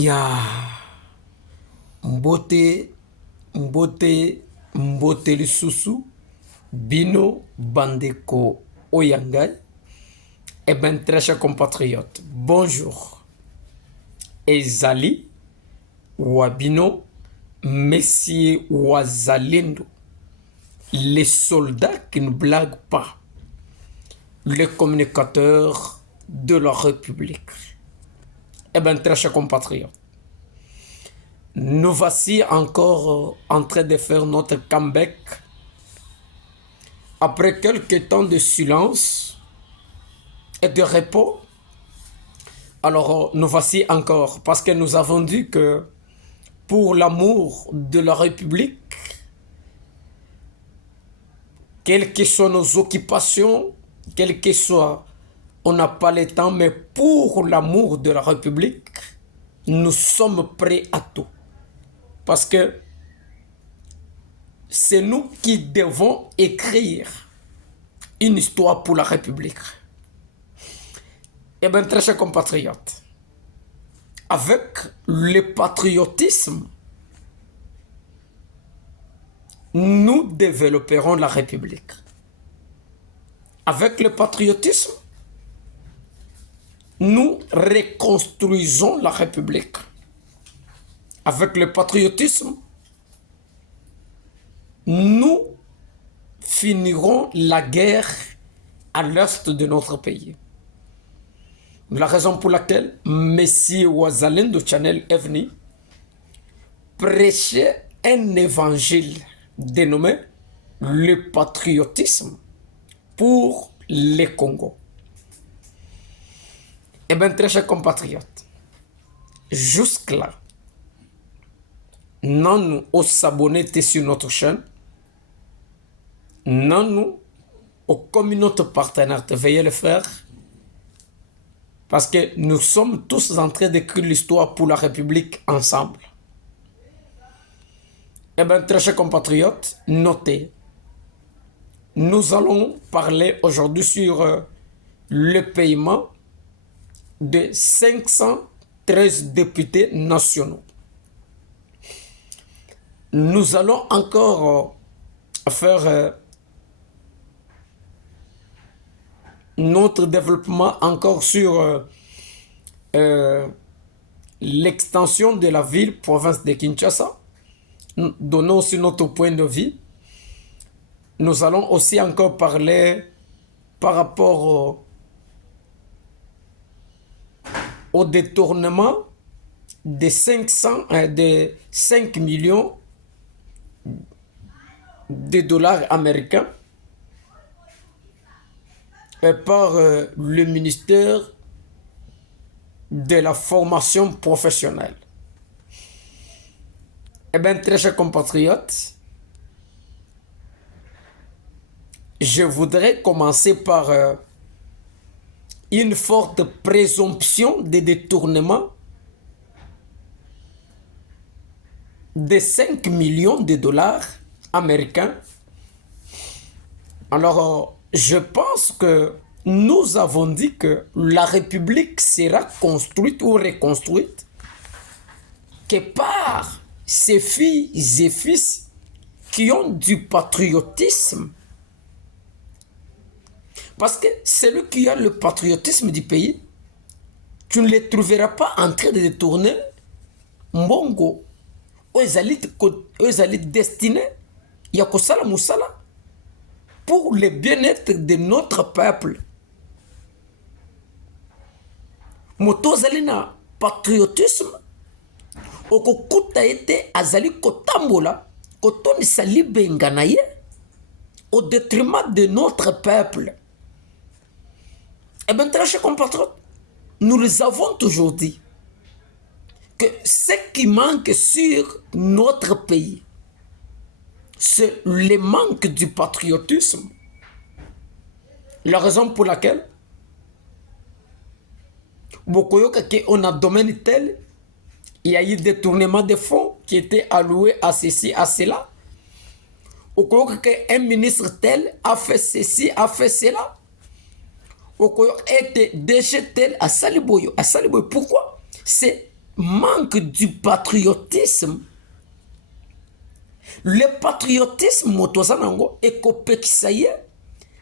Ya mbote mbote lisusu bino bandeko oyangai. Eh bien, très chers compatriotes, bonjour. Ezali Wabino, Messier Wazalendo, les soldats qui ne blaguent pas, les communicateurs de la République. Eh bien, très chers compatriotes, nous voici encore en train de faire notre comeback. Après quelques temps de silence et de repos, alors nous voici encore parce que nous avons dit que pour l'amour de la République, quelles que soient nos occupations, quelles que soient, on n'a pas le temps, mais pour l'amour de la République, nous sommes prêts à tout. Parce que c'est nous qui devons écrire une histoire pour la République. Eh bien, très chers compatriotes, avec le patriotisme, nous développerons la République. Avec le patriotisme, nous reconstruisons la République. Avec le patriotisme, nous finirons la guerre à l'est de notre pays. La raison pour laquelle Messie Wazalendo Channel est venu prêcher un évangile dénommé le patriotisme pour le Congo. Eh bien, très chers compatriotes, jusque-là, non nous aux s'abonner sur notre chaîne, non nous aux communautés partenaires de veiller le faire, parce que nous sommes tous en train d'écrire l'histoire pour la République ensemble. Eh bien, très chers compatriotes, notez, nous allons parler aujourd'hui sur le paiement de 513 députés nationaux. Nous allons encore faire notre développement encore sur l'extension de la ville-province de Kinshasa. Donnons aussi notre point de vue. Nous allons aussi encore parler par rapport au détournement de 5 millions de dollars américains par le ministère de la formation professionnelle. Eh bien, très chers compatriotes, je voudrais commencer par une forte présomption de détournement de 5 millions de dollars américains. Alors, je pense que nous avons dit que la République sera construite ou reconstruite que par ces filles et fils qui ont du patriotisme. Parce que celui qui a le patriotisme du pays, tu ne les trouveras pas en train de détourner Mbongo. Aux élites destinées, Yakosala Moussala, pour le bien-être de notre peuple. Moto Zalina, patriotisme, Okokuta ete azali kotambola, kotoni sali benganaye, au détriment de notre peuple. Eh bien, très chers compatriotes, nous les avons toujours dit que ce qui manque sur notre pays, c'est le manque du patriotisme. La raison pour laquelle on a domaine tel, il y a eu détournement de fonds qui étaient alloués à ceci, à cela. Un ministre tel a fait ceci, a fait cela. Était DG tel à Saliboyo. Pourquoi? C'est manque du patriotisme. Le patriotisme motozanango ekopekisa ye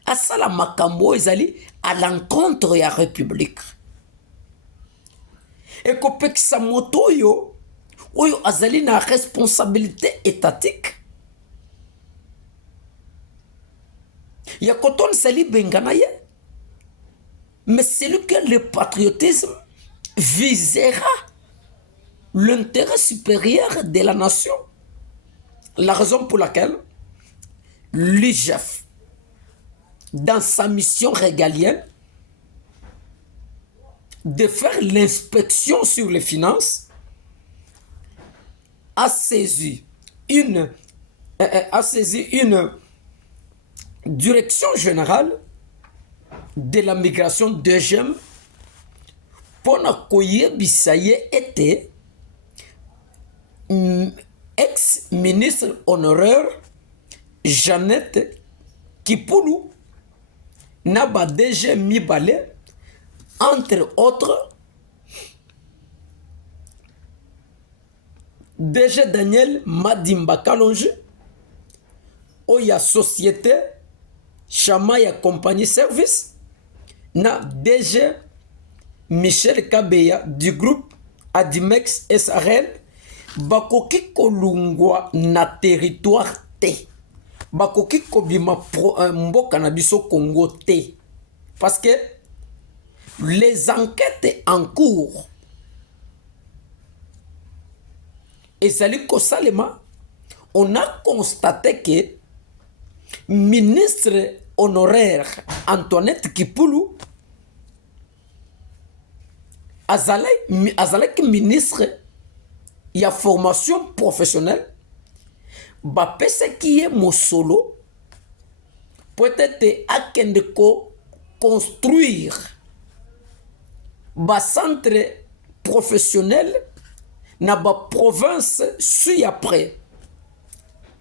asala makambo ezali à l'encontre ya république. Ekopekisa moto oyo azali na responsabilité étatique. Ya koton sali bengana ye. Mais celui que le patriotisme visera l'intérêt supérieur de la nation. La raison pour laquelle l'IGF, dans sa mission régalienne, de faire l'inspection sur les finances, a saisi une direction générale de la migration DGM pour koyebisa ye était ex-ministre honoraire Jeannette Kipulu Naba DG Mibale, entre autres DG Daniel Madimba Kalonji, Oya Société Chamaya Compagnie Service, na DG Michel Kabeya du groupe Adimex SRL, bakoki kolungwa na territoire te. Bakoki kobima mboka na biso Congo te. Parce que les enquêtes en cours et Sali Kosalema, on a constaté que ministre honoraire Antoinette Kipulu azalaki ministre y a formation professionnelle bapesa qui est mosolo peut-être akende ko construire ba centre professionnel na ba province suit après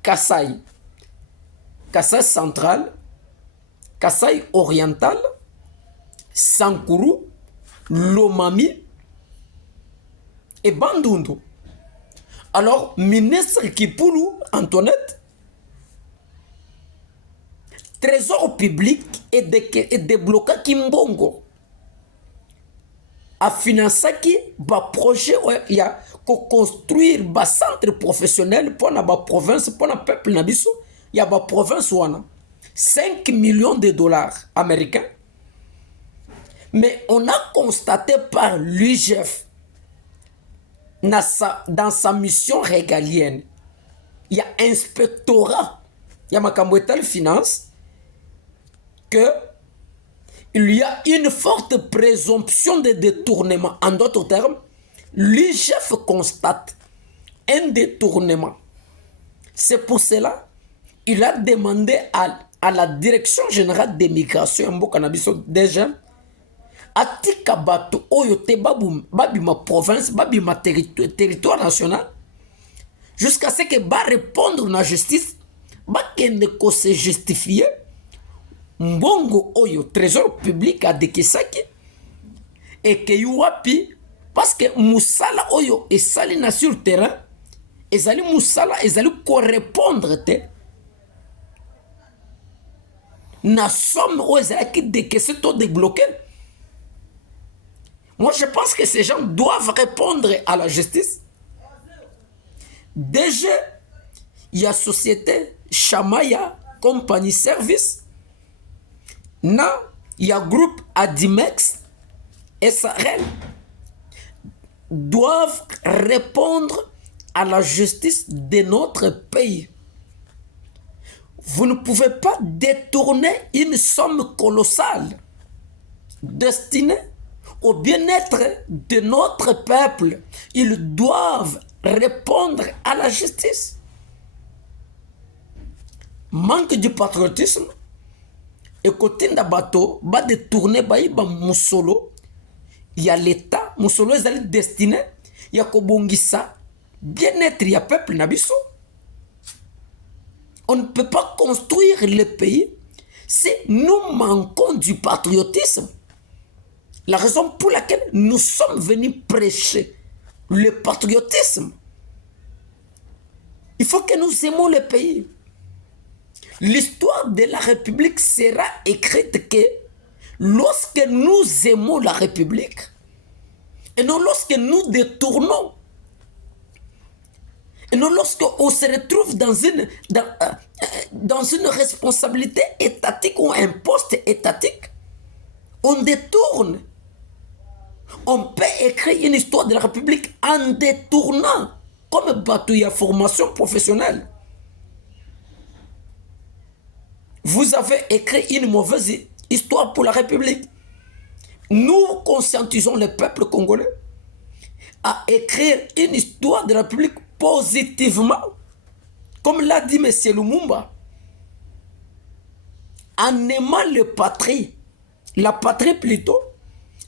Kasaï central, Kasaï oriental, Sankuru, Lomami et Bandundu. Alors, ministre Kipulu Antoinette, trésor public et débloqué Kimbongo, a financé qui va projet il y a construire un centre professionnel pour la province, pour le peuple nabiso. Il y a une province où on a 5 millions de dollars américains. Mais on a constaté par l'UGF, dans sa mission régalienne, il y a inspectorat, il y a Makambouetal Finance, que il y a une forte présomption de détournement. En d'autres termes, l'UGF constate un détournement. C'est pour cela il a demandé à la direction générale des migrations mboka na biso déjà atika bato oyo te babi ma province babi ma territoire national jusqu'à ce que ba répondre na justice ba kende ko se justifier mbongo oyo trésor public a dekisaki et que yuapi parce que musala oyo esali na sur terrain ezali musala ezali ko répondre te na somme où qui décaissé tout débloqué. Moi, je pense que ces gens doivent répondre à la justice. Déjà, il y a société Chamaya Compagnie Service. Il y a groupe Adimex SRL. Doivent répondre à la justice de notre pays. Vous ne pouvez pas détourner une somme colossale destinée au bien-être de notre peuple. Ils doivent répondre à la justice. Manque de patriotisme. Et côté d'Abato, va détourner ba Moussolo. Il y a l'État. Moussolo est destiné. Il y a Kobongisa. Bien-être, il y a peuple Nabiso. On ne peut pas construire le pays si nous manquons du patriotisme. La raison pour laquelle nous sommes venus prêcher le patriotisme. Il faut que nous aimons le pays. L'histoire de la République sera écrite que lorsque nous aimons la République, et non lorsque nous détournons, et non lorsqu'on se retrouve dans une responsabilité étatique ou un poste étatique, on détourne. On peut écrire une histoire de la République en détournant, comme Batouille à formation professionnelle. Vous avez écrit une mauvaise histoire pour la République. Nous conscientisons le peuple congolais à écrire une histoire de la République positivement, comme l'a dit M. Lumumba, en aimant la patrie plutôt,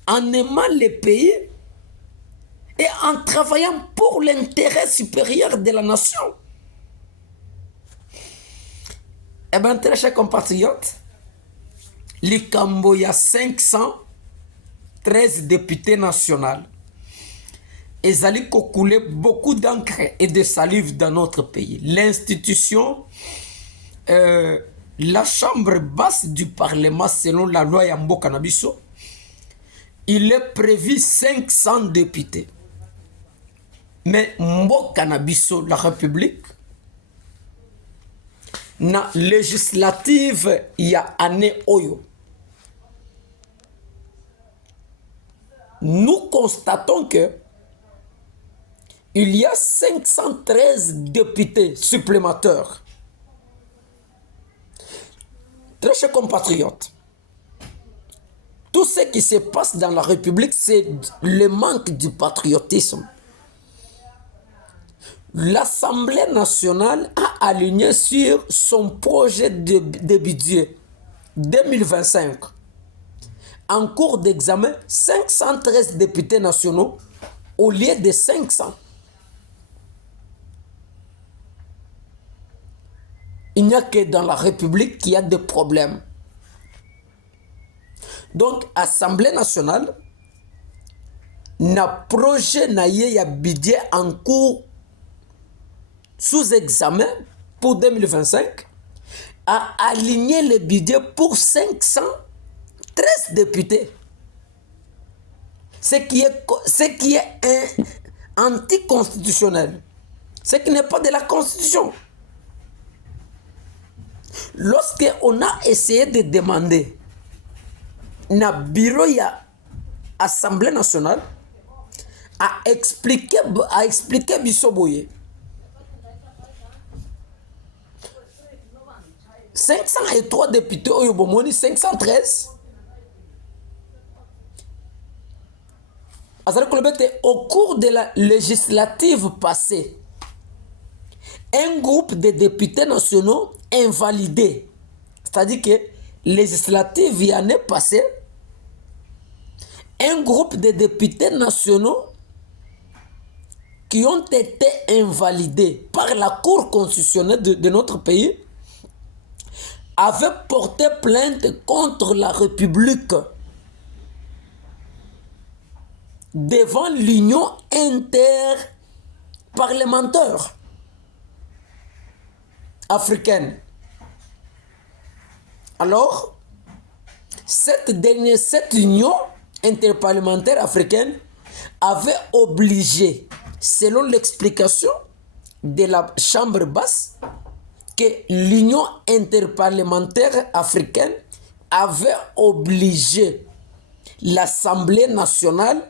en aimant le pays et en travaillant pour l'intérêt supérieur de la nation. Eh bien, très chers compatriotes, les Cambo, il y a 513 députés nationaux. Et ça a coulé beaucoup d'encre et de salive dans notre pays. L'institution, la chambre basse du Parlement, selon la loi Yambo Canabiso, il est prévu 500 députés. Mais Mbo Canabiso, la République, na législative, il y a année Oyo. Nous constatons que il y a 513 députés supplémentaires. Très chers compatriotes, tout ce qui se passe dans la République, c'est le manque du patriotisme. L'Assemblée nationale a aligné sur son projet de budget 2025. En cours d'examen, 513 députés nationaux au lieu de 500. Il n'y a que dans la République qu'il y a des problèmes. Donc, Assemblée nationale, na projet na ya budget en cours sous examen pour 2025 a aligné le budget pour 513 députés. Ce qui est anticonstitutionnel. Ce qui n'est pas de la Constitution. Lorsqu'on a essayé de demander na bureau ya Assemblée nationale à expliquer Bissoboye 503 députés au Yobomoni 513 au cours de la législative passée, un groupe de députés nationaux invalidés, c'est-à-dire que législative l'année passée, un groupe de députés nationaux qui ont été invalidés par la Cour constitutionnelle de notre pays avaient porté plainte contre la République devant l'Union interparlementaire africaine. Alors, cette union interparlementaire africaine avait obligé, selon l'explication de la chambre basse, que l'Union interparlementaire africaine avait obligé l'Assemblée nationale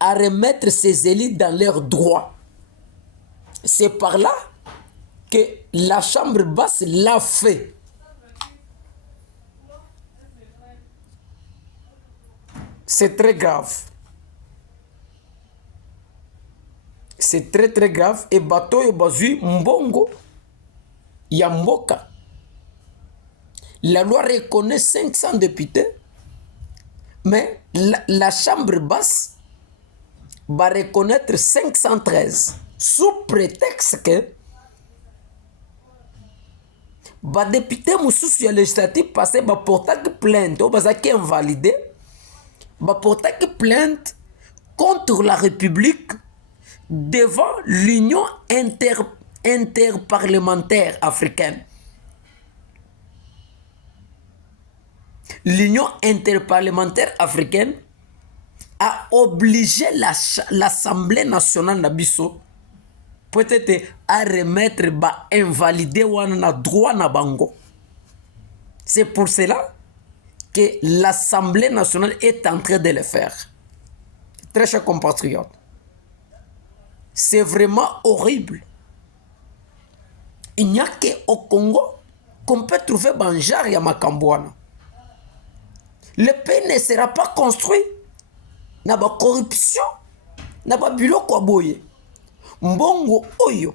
à remettre ses élites dans leurs droits. C'est par là que la chambre basse l'a fait. C'est très grave. C'est très très grave. Et bateau yo bazui mbongo yamboka. La loi reconnaît 500 députés, mais la chambre basse va reconnaître 513 sous prétexte que ba député mususu ya législatif passé ba porter plainte ou bazaki invalidé ba porter plainte contre la République devant l'Union interparlementaire africaine. L'Union interparlementaire africaine a obligé l'Assemblée nationale Nabiso peut-être à remettre, invalider wana droit na bango. C'est pour cela que l'Assemblée nationale est en train de le faire. Très chers compatriotes, c'est vraiment horrible. Il n'y a qu'au Congo qu'on peut trouver Banjar et Makambouana. Le pays ne sera pas construit. N'a pas corruption, n'a pas biloko aboye. Mbongo oyo.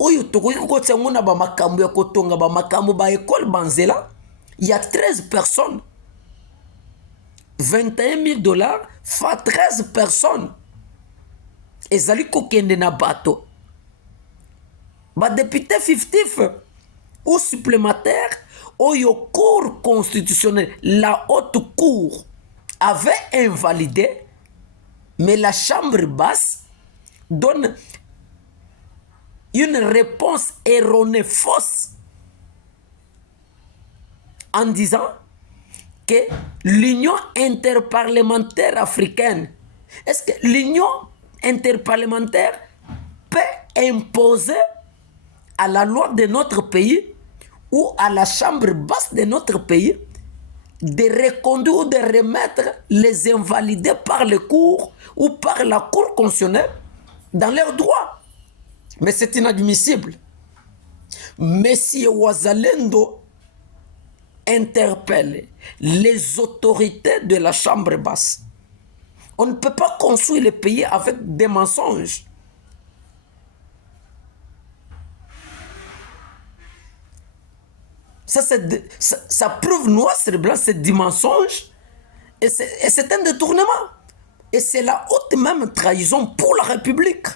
Oyo tokoki kotia ngona ba makambo ya kotonga ba makambo ba école banzela. Il y a 13 personnes. 21 000 dollars fa 13 personnes. Ezali kokende na bato. Ba député fictif ou supplémentaire, oyo cour constitutionnelle, la haute cour avait invalidé, mais la chambre basse donne une réponse erronée, fausse, en disant que l'Union interparlementaire africaine, est-ce que l'Union interparlementaire peut imposer à la loi de notre pays ou à la chambre basse de notre pays de reconduire ou de remettre les invalidés par le cours ou par la cour constitutionnelle dans leurs droits. Mais c'est inadmissible. Monsieur Ouazalendo interpelle les autorités de la chambre basse. On ne peut pas construire le pays avec des mensonges. Ça prouve noir sur blanc, c'est du mensonge. Et c'est un détournement. Et c'est la haute même trahison pour la République.